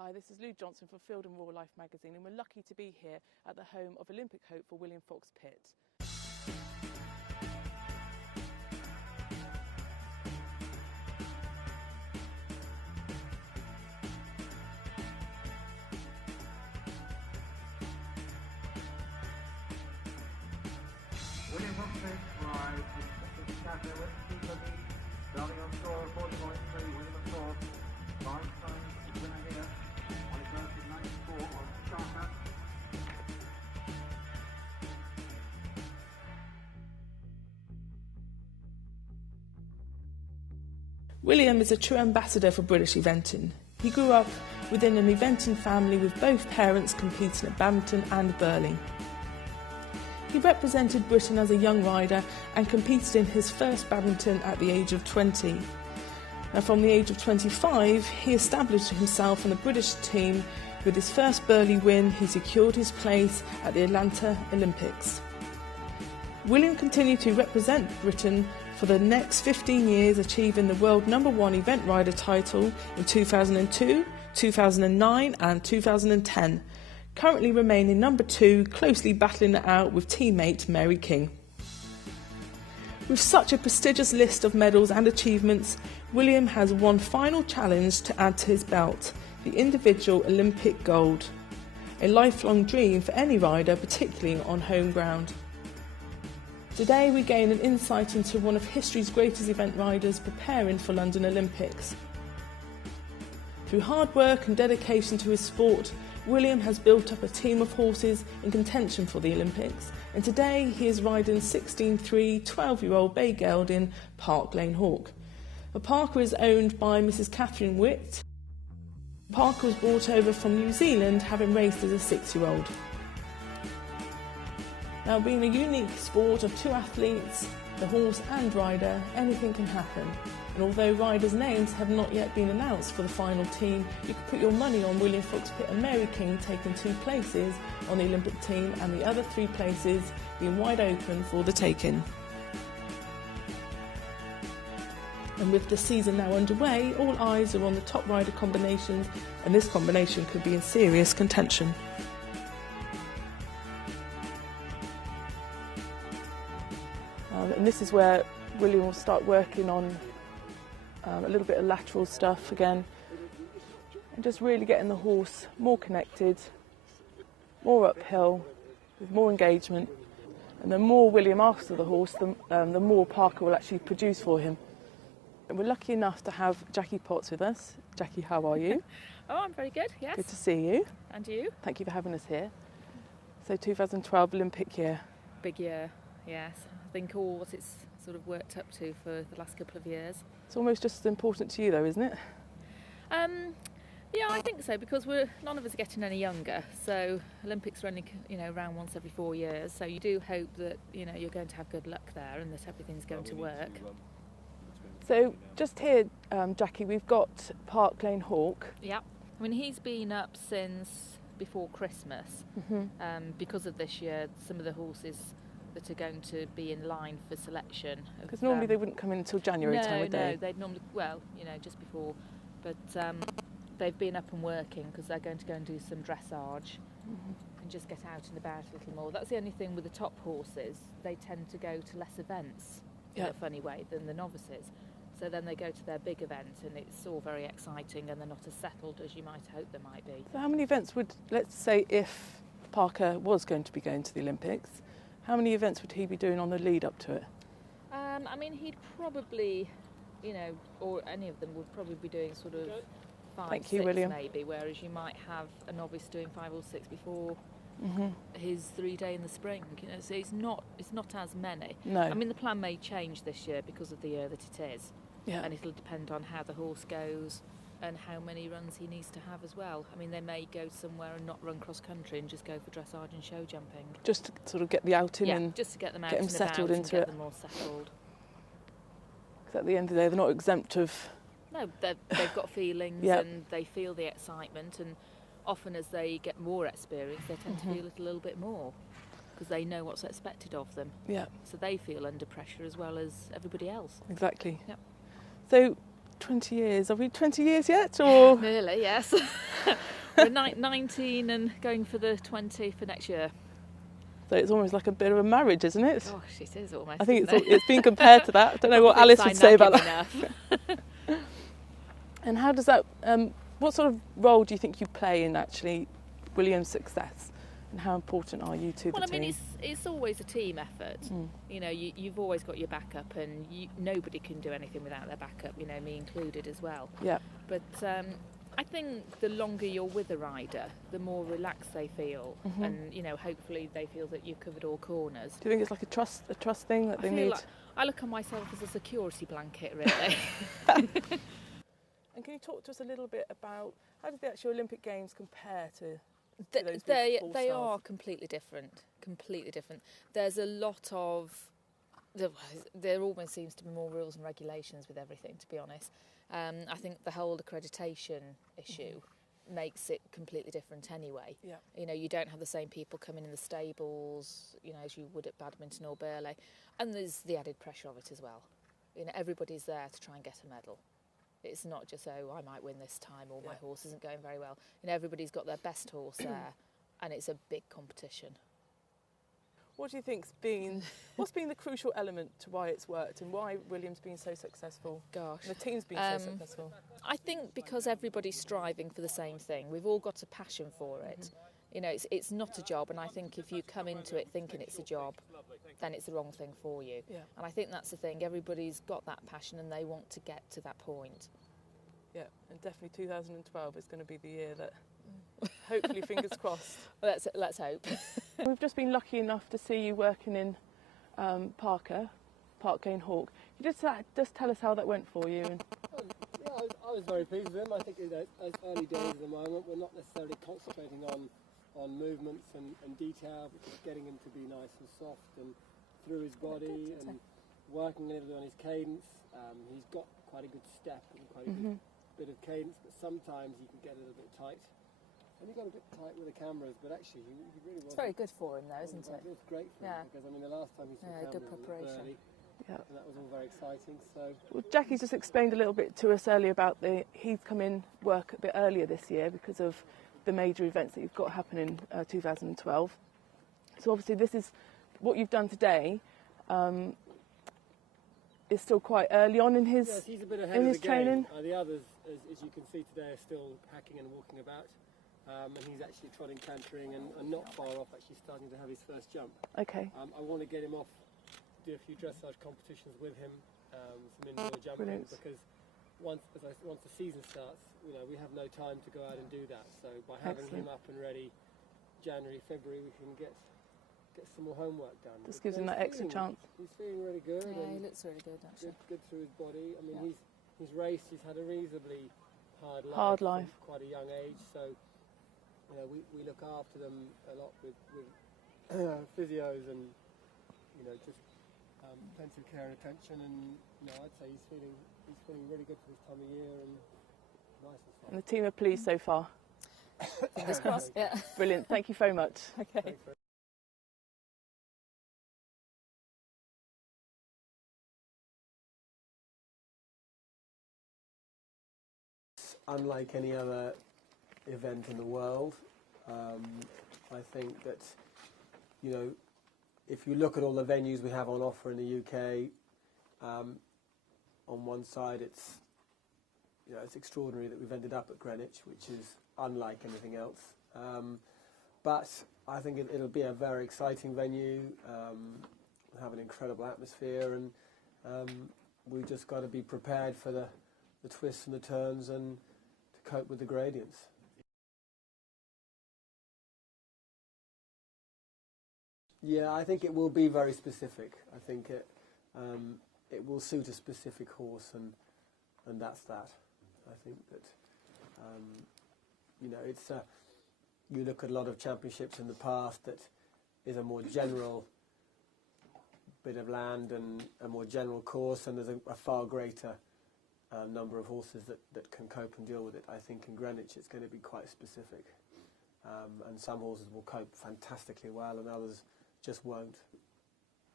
Hi, this is Lou Johnson from Field and Raw Life magazine, and we're lucky to be here at the home of Olympic hope for William FOX-PITT. William FOX-PITT rides in second chapter with Steve Levy, starting on score 40.3. William of course, 5 times winner here on his birthday 94 on Charter. William is a true ambassador for British eventing. He grew up within an eventing family with both parents competing at Badminton and Burghley. He represented Britain as a young rider and competed in his first badminton at the age of 20. Now, from the age of 25, he established himself in the British team. With his first Burghley win, he secured his place at the Athens Olympics. William continued to represent Britain for the next 15 years, achieving the world #1 event rider title in 2002, 2009 and 2010, currently remaining #2, closely battling it out with teammate Mary King. With such a prestigious list of medals and achievements, William has one final challenge to add to his belt: the individual Olympic gold, a lifelong dream for any rider, particularly on home ground. Today we gain an insight into one of history's greatest event riders preparing for London Olympics. Through hard work and dedication to his sport, William has built up a team of horses in contention for the Olympics, and today he is riding 16-3 12-year-old bay gelding Park Lane Hawk. The Parker is owned by Mrs. Catherine Witt. Parker was brought over from New Zealand, having raced as a 6-year-old. Now, being a unique sport of two athletes, the horse and rider, anything can happen. And although riders' names have not yet been announced for the final team, you can put your money on William FOX-PITT and Mary King taking 2 places on the Olympic team, and the other 3 places being wide open for the taking. And with the season now underway, all eyes are on the top rider combinations, and this combination could be in serious contention. And this is where William will start working on a little bit of lateral stuff again, and just really getting the horse more connected, more uphill, with more engagement. And the more William asks of the horse, the more Parker will actually produce for him. And we're lucky enough to have Jackie Potts with us. Jackie, how are you? Oh, I'm very good, yes. Good to see you. And you? Thank you for having us here. So 2012 Olympic year. Big year, yes. I think all what it's sort of worked up to for the last couple of years. It's almost just as important to you though, isn't it? Yeah, I think so, because none of us are getting any younger. So Olympics are only, around once every 4 years. So you do hope that, you're going to have good luck there and that everything's going to work. So just here, Jackie, we've got Park Lane Hawk. Yeah. I mean, he's been up since before Christmas. Because of this year, some of the horses that are going to be in line for selection. Because normally they wouldn't come in until January time, would they? No, they'd normally, just before. But they've been up and working because they're going to go and do some dressage and just get out and about a little more. That's the only thing with the top horses. They tend to go to less events in a funny way than the novices. So then they go to their big event and it's all very exciting and they're not as settled as you might hope they might be. So how many events would, let's say if Parker was going to be going to the Olympics, how many events would he be doing on the lead up to it? I mean, he'd probably, or any of them would probably be doing sort of 5, 6 William. Maybe, whereas you might have a novice doing 5 or 6 before his 3-day in the spring. So it's not as many. No. I mean, the plan may change this year because of the year that it is. Yeah. And it'll depend on how the horse goes and how many runs he needs to have as well. I mean, they may go somewhere and not run cross country and just go for dressage and show jumping. Just to sort of get the outing and just to get them out get them and settled about into and it. get them more settled. Because at the end of the day, they're not exempt of. No, they've got feelings and they feel the excitement, and often as they get more experience, they tend to feel it a little bit more because they know what's expected of them. Yeah. So they feel under pressure as well as everybody else. Exactly. Yep. So 20 years. Are we 20 years yet? Or Nearly, yes. We're 19 and going for the 20 for next year. So it's almost like a bit of a marriage, isn't it? Gosh, it is almost. I think it's been compared to that. I don't know what Alice would say about that. And how does that, what sort of role do you think you play in actually William's success? And how important are you to the team? Well, I mean, it's always a team effort. You know, you've always got your backup, and nobody can do anything without their backup, you know, me included as well. Yeah. But I think the longer you're with a rider, the more relaxed they feel, and, you know, hopefully they feel that you've covered all corners. Do you think it's like a trust thing that they need? I look on myself as a security blanket, really. And can you talk to us a little bit about how did the actual Olympic Games compare to They are completely different. Completely different. There's a lot of. There almost seems to be more rules and regulations with everything, to be honest. I think the whole accreditation issue makes it completely different anyway. Yeah. You know, you don't have the same people coming in the stables, you know, as you would at Badminton or Burghley, and there's the added pressure of it as well. You know, everybody's there to try and get a medal. It's not just, oh, I might win this time, or my horse isn't going very well. You know, everybody's got their best horse there, and it's a big competition. What do you think's been, what's been the crucial element to why it's worked and why William's been so successful? Gosh. And the team's been so successful? I think because everybody's striving for the same thing. We've all got a passion for it. You know, it's not a job, and I think if you come into it thinking it's a job, then it's the wrong thing for you. Yeah. And I think that's the thing. Everybody's got that passion and they want to get to that point. Yeah, and definitely 2012 is going to be the year that, hopefully, fingers crossed. Well, let's hope. We've just been lucky enough to see you working in Park Gane Hawk. You just tell us how that went for you. Yeah, I was very pleased with him. I think as early days at the moment, we're not necessarily concentrating on movements and detail, but just getting him to be nice and soft and through his body and working a little bit on his cadence. He's got quite a good step and quite a good bit of cadence, but sometimes he can get a little bit tight. And he got a bit tight with the cameras, but actually he really was. It's very good for him though, isn't it? It was great for him, because I mean the last time he saw cameras good preparation. early, and that was all very exciting. So well, Jackie's just explained a little bit to us earlier about he's come in work a bit earlier this year because of the major events that you've got happening in 2012. So obviously this is what you've done today. Is still quite early on in his he's a bit ahead of the training. The others, as you can see today, are still hacking and walking about, and he's actually trotting, cantering, and not far off, actually starting to have his first jump. Okay. I want to get him off, do a few dressage competitions with him, some indoor jumping, because once the season starts, you know, we have no time to go out and do that. So by having him up and ready, January, February, we can get some more homework done. Just gives him that extra chance. He's feeling really good. Yeah, he looks really good actually. Good through his body. I mean, he's raced. He's had a reasonably hard life. From quite a young age. So, you know, we look after them a lot with physios and, you know, just plenty of care and attention. And, you know, I'd say he's feeling really good for this time of year and nice and soft. And the team are pleased so far. Fingers crossed. Yeah. Brilliant. Thank you very much. Okay. Unlike any other event in the world, I think that, you know, if you look at all the venues we have on offer in the UK, on one side it's extraordinary that we've ended up at Greenwich, which is unlike anything else. But I think it'll be a very exciting venue, have an incredible atmosphere, and we've just got to be prepared for the twists and the turns and to cope with the gradients. Yeah, I think it will be very specific. I think it will suit a specific horse, and that's that. I think that you know, it's you look at a lot of championships in the past that is a more general bit of land and a more general course, and there's a far greater number of horses that can cope and deal with it. I think in Greenwich it's going to be quite specific, and some horses will cope fantastically well and others just won't.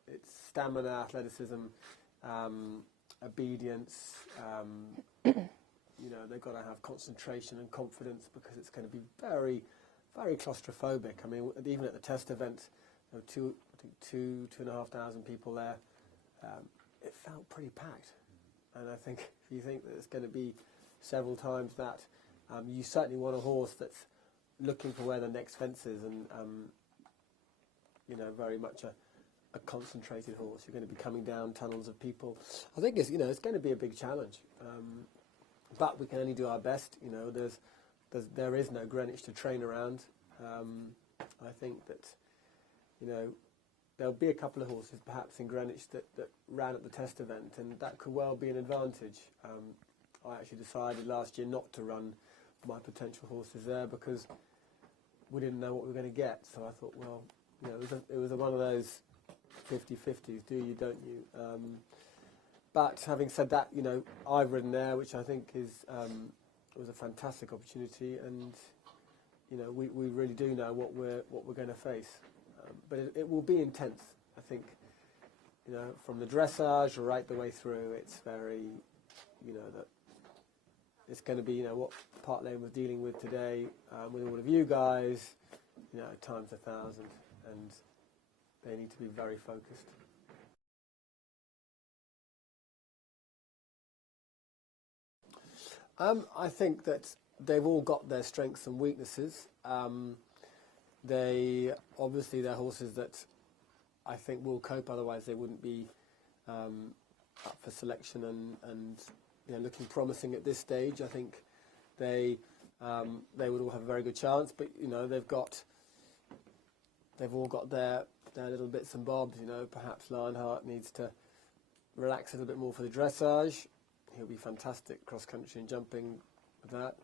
It's stamina, athleticism, obedience, you know, they've got to have concentration and confidence because it's going to be very, very claustrophobic. I mean, even at the test event, there were I think 2,500 people there. It felt pretty packed. And I think if you think that it's going to be several times that, you certainly want a horse that's looking for where the next fence is, and you know, very much a concentrated horse. You're going to be coming down tunnels of people. I think it's, you know, it's going to be a big challenge, but we can only do our best. You know, there is no Greenwich to train around. I think that, you know, there'll be a couple of horses perhaps in Greenwich that ran at the test event, and that could well be an advantage. I actually decided last year not to run my potential horses there because we didn't know what we were going to get. So I thought, well, you know, it was one of those 50-50s, do you, don't you? But having said that, you know, I've ridden there, which I think is was a fantastic opportunity, and you know, we really do know what we're going to face. But it will be intense, I think. You know, from the dressage right the way through, it's very, you know, that it's going to be, you know, what Park Lane was dealing with today with all of you guys, you know, times 1,000, and they need to be very focused. I think that they've all got their strengths and weaknesses. They're horses that I think will cope, otherwise they wouldn't be up for selection and you know, looking promising at this stage. I think they would all have a very good chance, but you know, they've all got their little bits and bobs. You know, perhaps Lionheart needs to relax a little bit more for the dressage. He'll be fantastic cross country and jumping with that.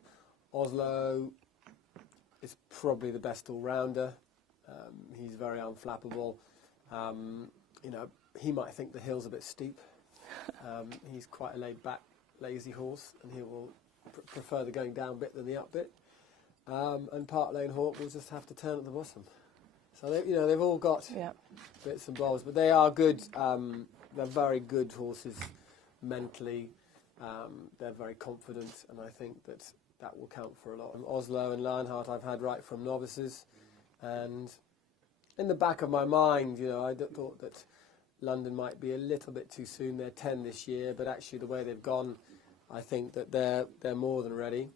Oslo is probably the best all-rounder. He's very unflappable. You know, he might think the hill's a bit steep. He's quite a laid-back, lazy horse, and he will prefer the going down bit than the up bit. And Park Lane Hawk will just have to turn at the bottom. So you know, they've all got bits and bobs, but they are good. They're very good horses mentally. They're very confident, and I think that will count for a lot. And Oslo and Lionheart I've had right from novices, and in the back of my mind, you know, I thought that London might be a little bit too soon. They're 10 this year, but actually the way they've gone, I think that they're more than ready.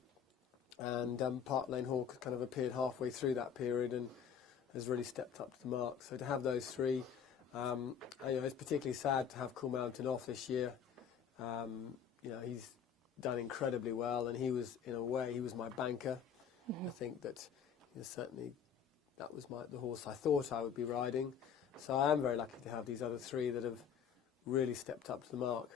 And Park Lane Hawk kind of appeared halfway through that period and has really stepped up to the mark. So to have those three, you know, it's particularly sad to have Cool Mountain off this year. You know, he's done incredibly well, and he was, in a way, he was my banker. I think that, you know, certainly that was the horse I thought I would be riding. So I am very lucky to have these other three that have really stepped up to the mark.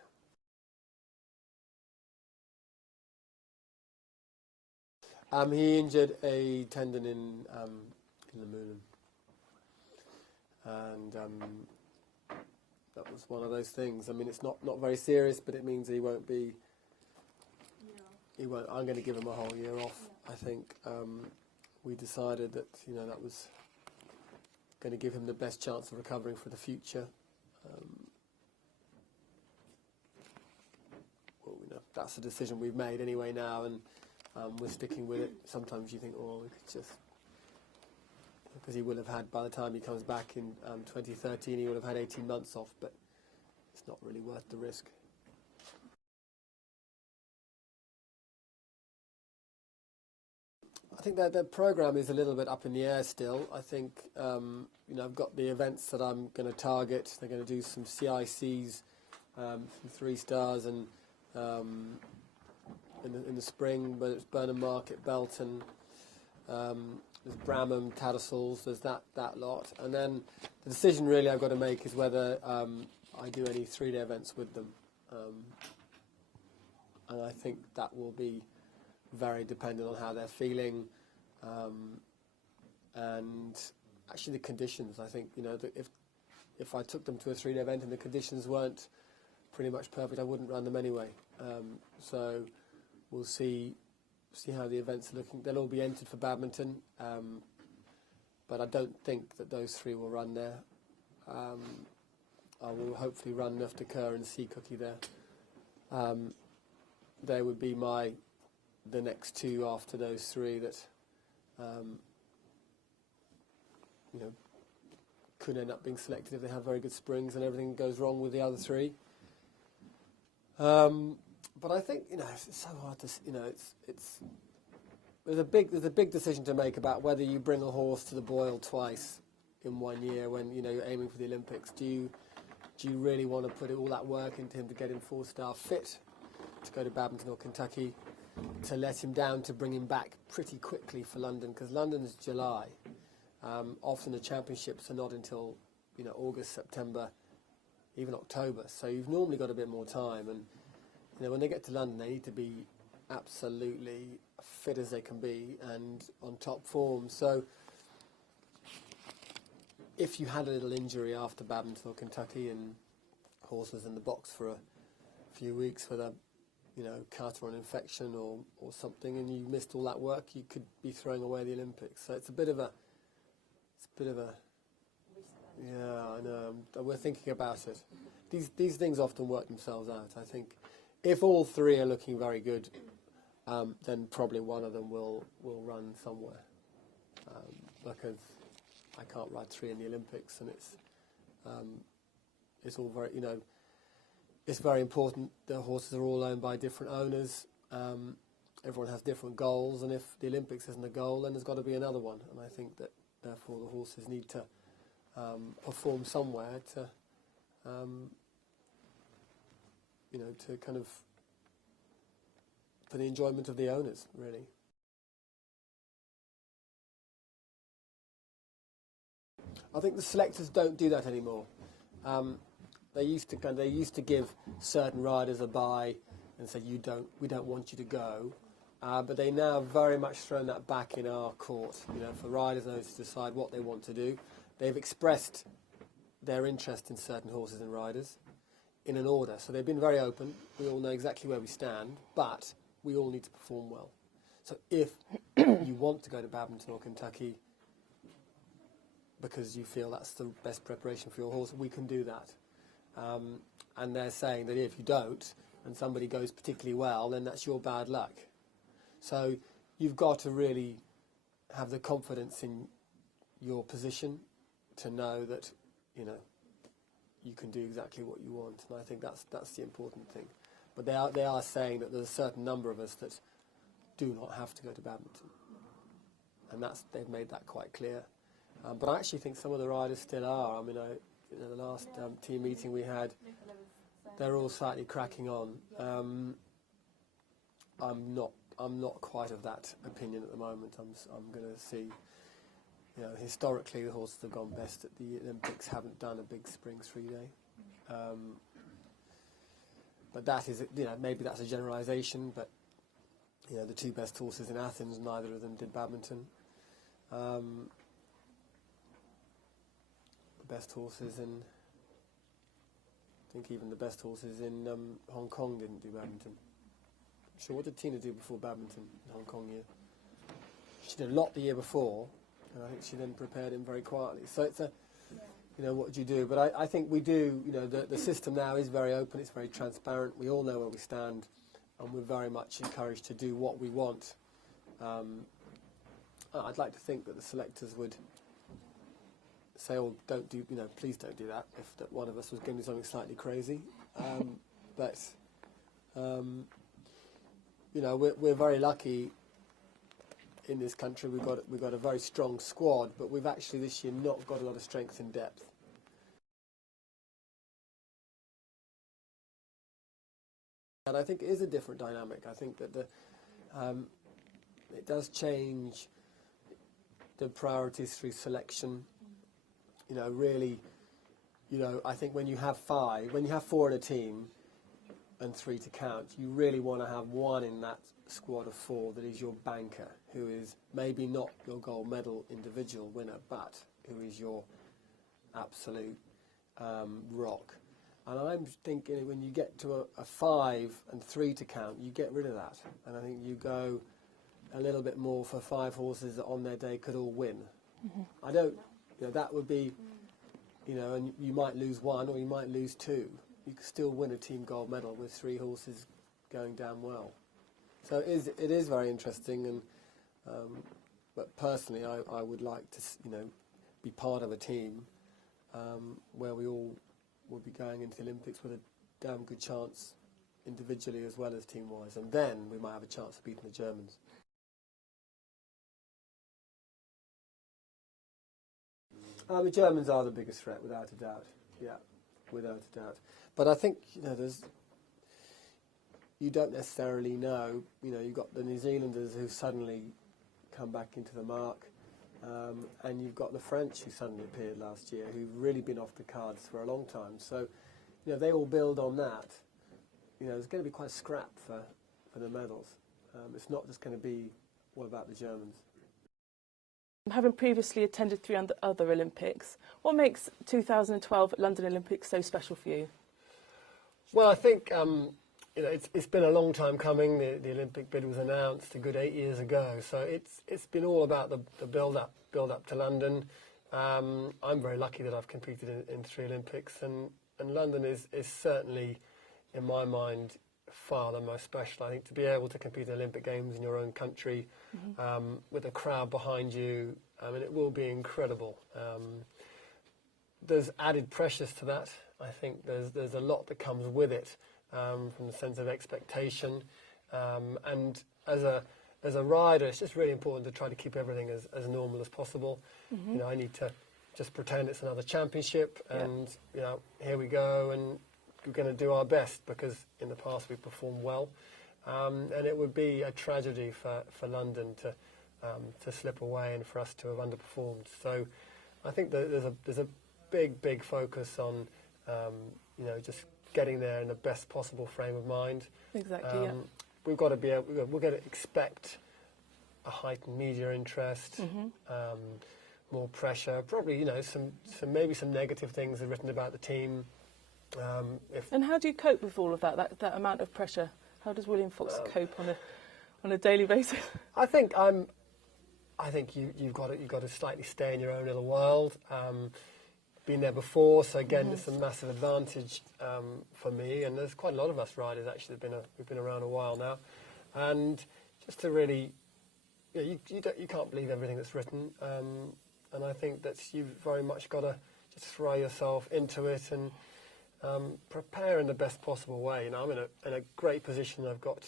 He injured a tendon in the Moolen, and that was one of those things. I mean, it's not very serious, but it means he won't be. He won't. I'm going to give him a whole year off. I think we decided that, you know, that was going to give him the best chance of recovering for the future. Well, you know, that's a decision we've made anyway now, and we're sticking with it. Sometimes you think, oh, we could just, because he will have had, by the time he comes back in 2013, he will have had 18 months off, but it's not really worth the risk. I think that the programme is a little bit up in the air still. I think, you know, I've got the events that I'm going to target. They're going to do some CICs, some 3 stars, and in the spring, but it's Burnham Market, Belton, there's Bramham, Tattersall's, there's that lot. And then the decision really I've got to make is whether I do any 3-day events with them. And I think that will be very dependent on how they're feeling, and actually the conditions. I think, you know, that if I took them to a 3-day event and the conditions weren't pretty much perfect, I wouldn't run them anyway. So we'll see how the events are looking. They'll all be entered for badminton, but I don't think that those 3 will run there. I will hopefully run Neuf de Coeur and Sea Cookie there. They would be my the next two after those three that you know, could end up being selected if they have very good springs and everything goes wrong with the other three. But I think, you know, it's so hard to, you know, there's a big decision to make about whether you bring a horse to the boil twice in 1 year when, you know, you're aiming for the Olympics. Do you really want to put all that work into him to get him 4-star fit to go to Badminton or Kentucky, to let him down to bring him back pretty quickly for London, because London's July. Often the championships are not until, you know, August, September, even October. So you've normally got a bit more time, and you know, when they get to London, they need to be absolutely fit as they can be and on top form. So if you had a little injury after Badminton or Kentucky and horse was in the box for a few weeks with a, you know, cut or an infection or something, and you missed all that work, you could be throwing away the Olympics. So it's a bit of a, yeah, I know. We're thinking about it. These things often work themselves out. I think if all three are looking very good, then probably one of them will run somewhere, because I can't ride three in the Olympics, and it's all very, you know, it's very important. The horses are all owned by different owners. Everyone has different goals, and if the Olympics isn't a goal, then there's got to be another one. And I think that therefore the horses need to perform somewhere to, you know, to kind of, for the enjoyment of the owners, really. I think the selectors don't do that anymore. They used to give certain riders a bye and say we don't want you to go, but they now very much thrown that back in our court. You know, for riders and owners to decide what they want to do. They've expressed their interest in certain horses and riders in an order, so they've been very open. We all know exactly where we stand, but we all need to perform well. So if you want to go to Badminton or Kentucky because you feel that's the best preparation for your horse, we can do that. And they're saying that if you don't, and somebody goes particularly well, then that's your bad luck. So you've got to really have the confidence in your position to know that, you know, you can do exactly what you want. And I think that's the important thing. But they are saying that there's a certain number of us that do not have to go to Badminton, and they've made that quite clear. But I actually think some of the riders still are. I mean, in the last team meeting we had, they're all slightly cracking on. I'm not quite of that opinion at the moment. I'm going to see. You know, historically the horses have gone best at the Olympics haven't done a big spring 3-day. But that is, you know, maybe that's a generalisation. But you know, the two best horses in Athens, neither of them did Badminton. The best horses in, I think even the best horses in Hong Kong didn't do Badminton. So what did Tina do before Badminton in Hong Kong year? She did a lot the year before, and I think she then prepared him very quietly. So it's a, you know, what do you do? But I think we do, you know, the system now is very open, it's very transparent, we all know where we stand, and we're very much encouraged to do what we want. I'd like to think that the selectors would say, oh, don't do, you know, please don't do that, if that one of us was going to do something slightly crazy. But, you know, we're very lucky in this country. We've got a very strong squad, but we've actually this year not got a lot of strength in depth. And I think it is a different dynamic. I think that it does change the priorities through selection. You know, really, you know, I think when you have four in a team and 3 to count, you really want to have one in that squad of 4 that is your banker, who is maybe not your gold medal individual winner, but who is your absolute rock. And I'm thinking when you get to a 5 and 3 to count, you get rid of that. And I think you go a little bit more for 5 horses that on their day could all win. Mm-hmm. I don't, you know, that would be, you know, and you might lose 1 or you might lose 2. You could still win a team gold medal with 3 horses going down well. So it is very interesting, and but personally, I would like to, be part of a team where we all will be going into the Olympics with a damn good chance, individually as well as team-wise, and then we might have a chance of beating the Germans. The Germans are the biggest threat, without a doubt. Yeah, without a doubt. But I think you don't necessarily know. You've got the New Zealanders who suddenly come back into the mark, and you've got the French who suddenly appeared last year, who've really been off the cards for a long time. So, they all build on that. There's going to be quite a scrap for the medals. It's not just going to be all about the Germans. Having previously attended 3 other Olympics, what makes 2012 London Olympics so special for you? Well, I think it's been a long time coming. The Olympic bid was announced a good 8 years ago, so it's been all about the build up to London. I'm very lucky that I've competed in 3 Olympics, and London is certainly, in my mind, far the most special. I think to be able to compete in Olympic Games in your own country, with a crowd behind you, it will be incredible. There's added pressures to that. I think there's a lot that comes with it, from the sense of expectation, and as a rider, it's just really important to try to keep everything as normal as possible. I need to just pretend it's another championship, and here we go, and we're going to do our best, because in the past we've performed well, and it would be a tragedy for London to slip away and for us to have underperformed. So I think that there's a big focus on just getting there in the best possible frame of mind. Exactly. Yeah. We've got to be able. We're going to expect a heightened media interest, more pressure, probably maybe some negative things are written about the team. And how do you cope with all of that amount of pressure? How does William Fox cope on a daily basis? I think you've got to slightly stay in your own little world. Been there before, so again, it's a massive advantage for me. And there's quite a lot of us riders actually. We've been around a while now, and just to really, you can't believe everything that's written. And I think that you've very much got to just throw yourself into it and prepare in the best possible way. I'm in a great position. I've got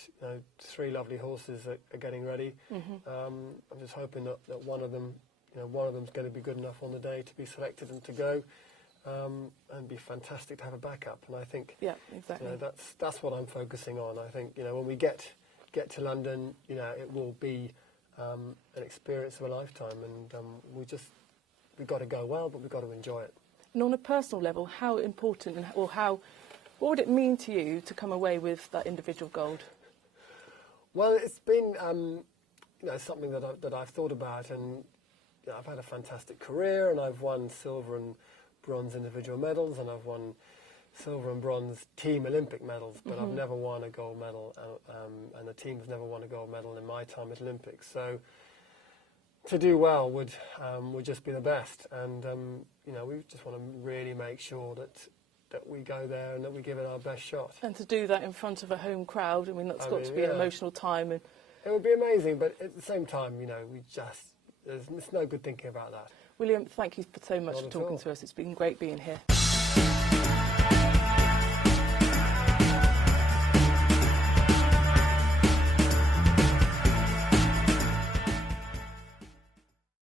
3 lovely horses that are getting ready. I'm just hoping that one of them, one of them's going to be good enough on the day to be selected and to go, and be fantastic to have a backup. And I think exactly. That's what I'm focusing on. I think when we get to London, it will be an experience of a lifetime, and we've got to go well, but we've got to enjoy it. And on a personal level, how important what would it mean to you to come away with that individual gold? Well, it's been something that I've thought about, and I've had a fantastic career, and I've won silver and bronze individual medals, and I've won silver and bronze team Olympic medals, but I've never won a gold medal, and the team's never won a gold medal in my time at Olympics. So to do well would just be the best, and we just want to really make sure that we go there and that we give it our best shot. And to do that in front of a home crowd, that's got to be an emotional time. And it would be amazing, but at the same time, there's no good thinking about that. William, thank you so much for talking to us. It's been great being here.